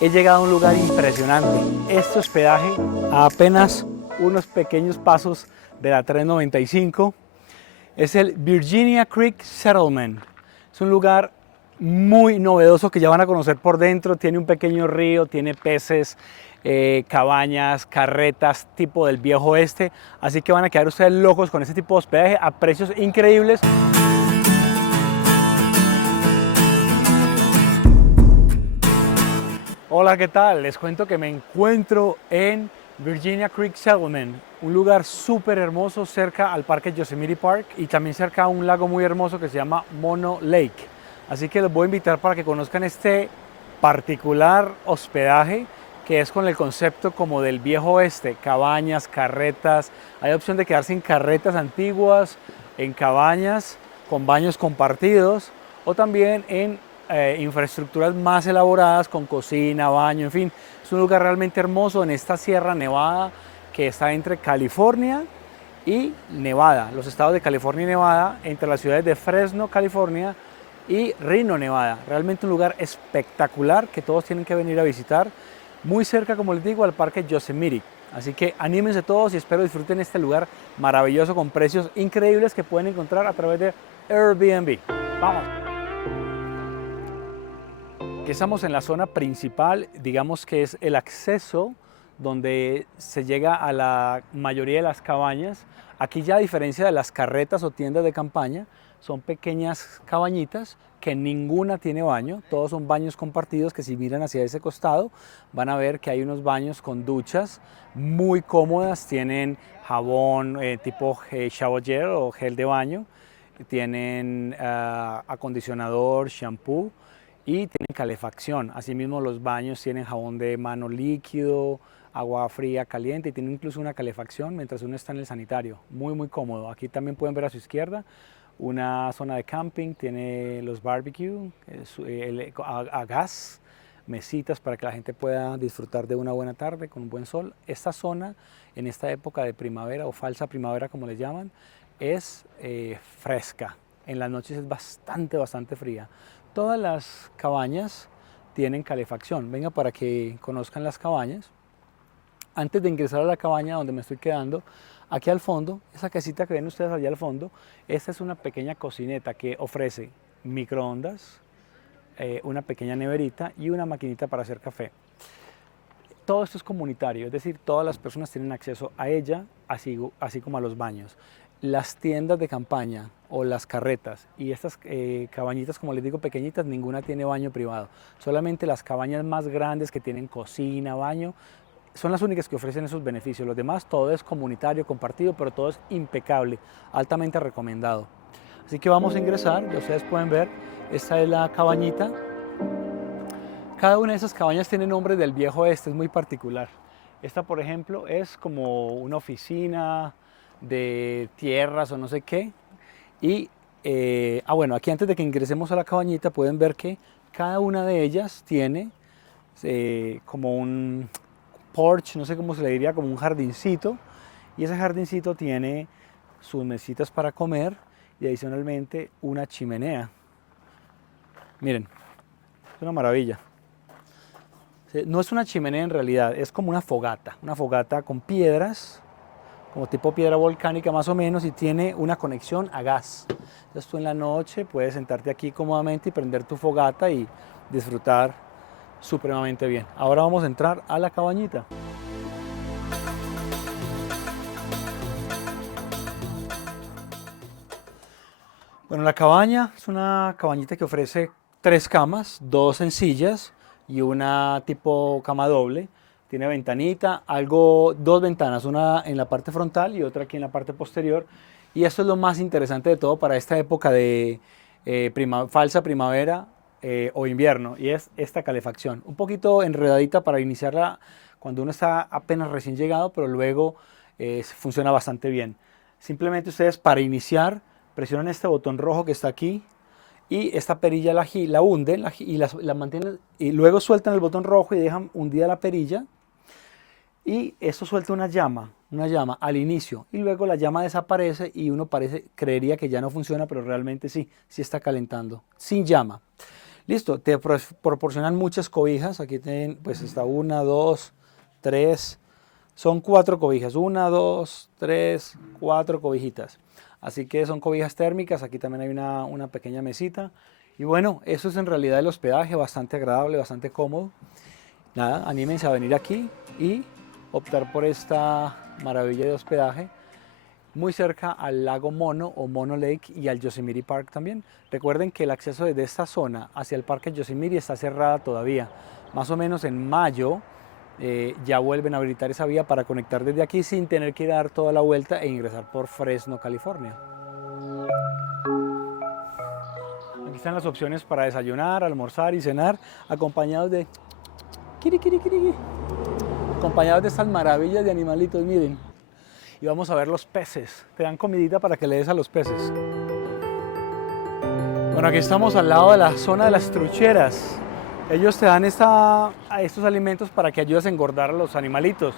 He llegado a un lugar impresionante. Este hospedaje a apenas unos pequeños pasos de la 395 es el Virginia Creek Settlement. Es un lugar muy novedoso que ya van a conocer por dentro. Tiene un pequeño río, tiene peces, cabañas, carretas tipo del viejo oeste. Así que van a quedar ustedes locos con este tipo de hospedaje a precios increíbles. Hola, ¿qué tal? Les cuento que me encuentro en Virginia Creek Settlement, un lugar súper hermoso cerca al parque Yosemite Park y también cerca a un lago muy hermoso que se llama Mono Lake. Así que los voy a invitar para que conozcan este particular hospedaje que es con el concepto como del viejo oeste, cabañas, carretas. Hay opción de quedarse en carretas antiguas, en cabañas con baños compartidos o también en infraestructuras más elaboradas con cocina, baño, en fin. Es un lugar realmente hermoso en esta Sierra Nevada que está entre California y Nevada, los estados de California y Nevada, entre las ciudades de Fresno, California y Reno, Nevada. Realmente un lugar espectacular que todos tienen que venir a visitar, muy cerca, como les digo, al parque Yosemite. Así que anímense todos y espero disfruten este lugar maravilloso con precios increíbles que pueden encontrar a través de Airbnb. ¡Vamos! Que estamos en la zona principal, digamos que es el acceso donde se llega a la mayoría de las cabañas. Aquí ya a diferencia de las carretas o tiendas de campaña, son pequeñas cabañitas que ninguna tiene baño, todos son baños compartidos que si miran hacia ese costado van a ver que hay unos baños con duchas muy cómodas, tienen jabón tipo shower gel o gel de baño, tienen acondicionador, shampoo y tienen calefacción. Asimismo los baños tienen jabón de mano líquido, agua fría, caliente y tienen incluso una calefacción mientras uno está en el sanitario. Muy cómodo. Aquí también pueden ver a su izquierda una zona de camping, tiene los barbecue a gas, mesitas para que la gente pueda disfrutar de una buena tarde con un buen sol. Esta zona en esta época de primavera o falsa primavera como le llaman es fresca. En las noches es bastante fría. Todas las cabañas tienen calefacción. Venga para que conozcan las cabañas. Antes de ingresar a la cabaña donde me estoy quedando, aquí al fondo, esa casita que ven ustedes allá al fondo, esta es una pequeña cocineta que ofrece microondas, una pequeña neverita y una maquinita para hacer café. Todo esto es comunitario, es decir, todas las personas tienen acceso a ella, así como a los baños. Las tiendas de campaña o las carretas y estas cabañitas, como les digo, pequeñitas, ninguna tiene baño privado. Solamente las cabañas más grandes que tienen cocina, baño, son las únicas que ofrecen esos beneficios. Los demás todo es comunitario, compartido, pero todo es impecable, altamente recomendado. Así que vamos a ingresar, ya ustedes pueden ver, esta es la cabañita. Cada una de esas cabañas tiene nombre del viejo oeste, es muy particular. Esta, por ejemplo, es como una oficina de tierras o no sé qué. Y, bueno, aquí antes de que ingresemos a la cabañita pueden ver que cada una de ellas tiene como un porch, no sé cómo se le diría, como un jardincito. Y ese jardincito tiene sus mesitas para comer y adicionalmente una chimenea. Miren, es una maravilla. No es una chimenea en realidad, es como una fogata con piedras, como tipo piedra volcánica más o menos, y tiene una conexión a gas. Entonces tú en la noche puedes sentarte aquí cómodamente y prender tu fogata y disfrutar supremamente bien. Ahora vamos a entrar a la cabañita. Bueno, la cabaña es una cabañita que ofrece 3 camas, 2 sencillas y una tipo cama doble. Tiene ventanita, dos ventanas, una en la parte frontal y otra aquí en la parte posterior. Y esto es lo más interesante de todo para esta época de falsa primavera o invierno, y es esta calefacción. Un poquito enredadita para iniciarla cuando uno está apenas recién llegado, pero luego funciona bastante bien. Simplemente ustedes para iniciar presionan este botón rojo que está aquí y esta perilla la hunden y la mantienen y luego sueltan el botón rojo y dejan hundida la perilla y esto suelta una llama al inicio y luego la llama desaparece y uno creería que ya no funciona, pero realmente sí está calentando, sin llama. Listo, te proporcionan muchas cobijas. Aquí tienen, pues está una, dos, tres. Son 4 cobijas. Una, dos, tres, 4 cobijitas. Así que son cobijas térmicas. Aquí también hay una pequeña mesita. Y bueno, eso es en realidad el hospedaje, bastante agradable, bastante cómodo. Nada, anímense a venir aquí y optar por esta maravilla de hospedaje muy cerca al lago Mono o Mono Lake y al Yosemite Park también. Recuerden que el acceso desde esta zona hacia el parque Yosemite está cerrada todavía. Más o menos en mayo ya vuelven a habilitar esa vía para conectar desde aquí sin tener que dar toda la vuelta e ingresar por Fresno, California. Aquí están las opciones para desayunar, almorzar y cenar, acompañados de acompañados de estas maravillas de animalitos, miren. Y vamos a ver los peces. Te dan comidita para que le des a los peces. Bueno, aquí estamos al lado de la zona de las trucheras. Ellos te dan estos alimentos para que ayudes a engordar a los animalitos.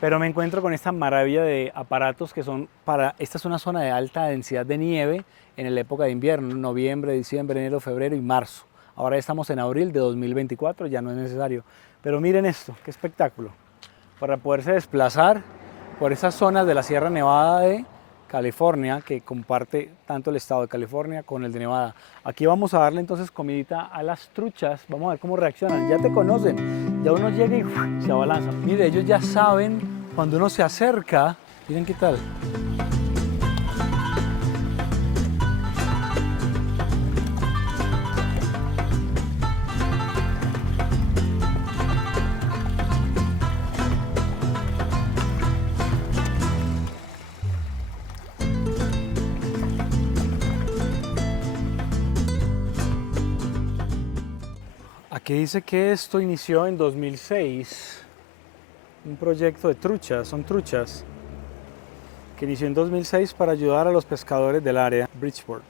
Pero me encuentro con esta maravilla de aparatos que son para... Esta es una zona de alta densidad de nieve en la época de invierno, noviembre, diciembre, enero, febrero y marzo. Ahora estamos en abril de 2024, ya no es necesario. Pero miren esto, qué espectáculo. Para poderse desplazar por esas zonas de la Sierra Nevada de California, que comparte tanto el estado de California con el de Nevada. Aquí vamos a darle entonces comidita a las truchas, vamos a ver cómo reaccionan, ya te conocen, ya uno llega y se abalanza. Mire, ellos ya saben cuando uno se acerca, miren qué tal. Aquí dice que esto inició en 2006, un proyecto de truchas, son truchas, que inició en 2006 para ayudar a los pescadores del área, Bridgeport.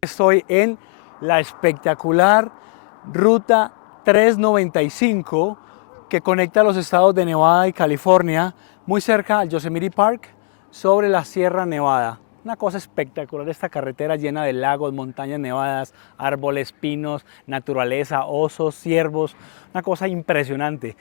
Estoy en la espectacular Ruta 395 que conecta los estados de Nevada y California, muy cerca al Yosemite Park, sobre la Sierra Nevada. Una cosa espectacular esta carretera llena de lagos, montañas nevadas, árboles, pinos, naturaleza, osos, ciervos, una cosa impresionante.